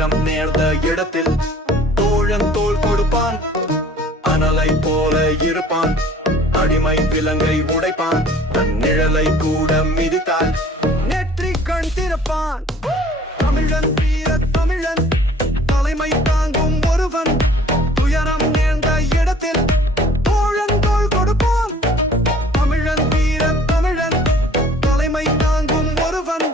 துயரம் நேர்ந்த இடத்தில் தோழன் தோள் கொடுப்பான். அனலை போல இருப்பான், அடிமை விலங்கை உடைப்பான். தன் நிழலை கூட மிதித்தால் நெற்றி கண் திறப்பான். தமிழன் வீர தமிழன், தலைமை தாங்கும் ஒருவன். துயரம் நேர்ந்த இடத்தில் தோழன் தோள் கொடுப்பான். தமிழன் வீர தமிழன், தலைமை தாங்கும் ஒருவன்.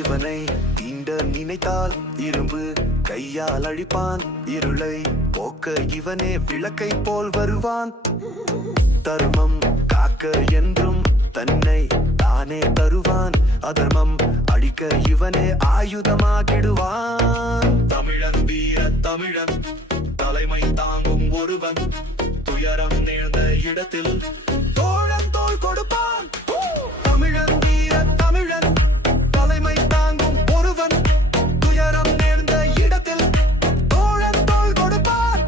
இவனை தீண்ட நினைத்தால் இரும்பு கையால் அழிப்பான். இருளை போக்க இவனே விளக்கை போல் வருவான். தர்மம் காக்க என்றும் தன்னை தானே தருவான். அதர்மம் அழிக்க இவனே ஆயுதமாகிடுவான். தமிழன் வீர தமிழன், தலைமை தாங்கும் ஒருவன். துயரம் நேர்ந்த இடத்தில் தோழன் தோள் கொடுப்பான். தமிழன் வீர தமிழன், தலைமை தாங்கும் ஒருவன். துயரம் நேர்ந்த இடத்தில் தோழன் தோள் கொடுப்பான்.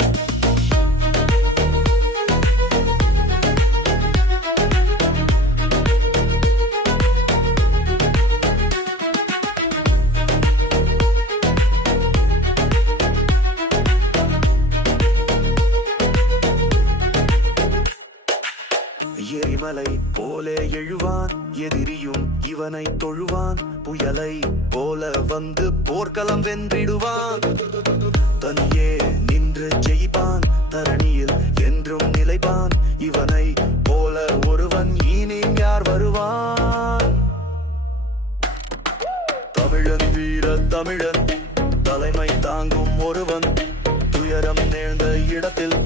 எரிமலை போலே எழுவான், எதிரியும் இவனை தொழுவான். புயலை போல வந்து போர்க்களம் வென்றிடுவான். தனியே நின்று ஜெயிப்பான், தரணியில் என்றும் நிலைப்பான். இவனை போல ஒருவன் இனி யார் வருவான்? தமிழன் வீர தமிழன், தலைமை தாங்கும் ஒருவன். துயரம் நேர்ந்த இடத்தில்